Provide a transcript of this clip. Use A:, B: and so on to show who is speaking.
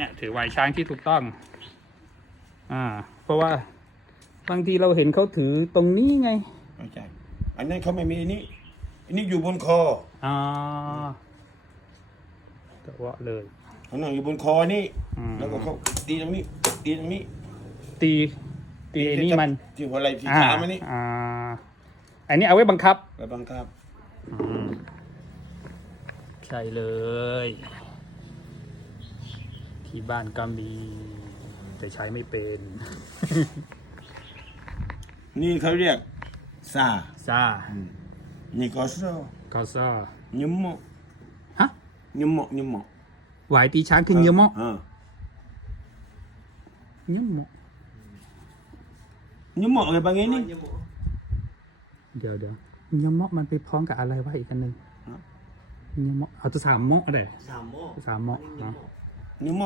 A: เนี่ยถือไหวช้างที่ถูกต้อง อ่า เพราะว่าบางทีเราเห็นเขาถือตรงนี้ไง
B: ไม่ใช่อันนั้นเขาไม่มีอันนี้อันนี้อยู่บนคอ
A: อ่าตะวะเลย
B: เขานั่งอยู่บนคอนี่
A: อืม
B: แล้วก็เขาตีตรงนี้ตีตรงนี้
A: ตีตีไอ้นี่มัน
B: ที่หัวไหล่ที่
A: อ่า
B: ขามันนี่
A: อ่า อันนี้เอาไว้บังคับ
B: ไปบังคับ
A: ใช่เลย ที่บ้านก็มี แต่ใช้ไม่เป็น
B: นี่เขาเรียกซา
A: ซ่า
B: นี่ก็โซ
A: ก็ซ่า
B: ยิมโม
A: ฮะ
B: ยิมโมยิมโม
A: ไหวตีช้างขึ้นเยอะมาก
B: อ่า
A: เยอะมาก
B: ยิมโมอะไรบางอย่างนี่
A: เดี๋ยวเดี๋ยวเยอะมากมันไปพ้องกับอะไรวะอีกอันหนึ่งเยอะมากเอาตัวสามมอกอะไร
C: สามโมง
A: สามมอกเนาะ
B: ยิมโม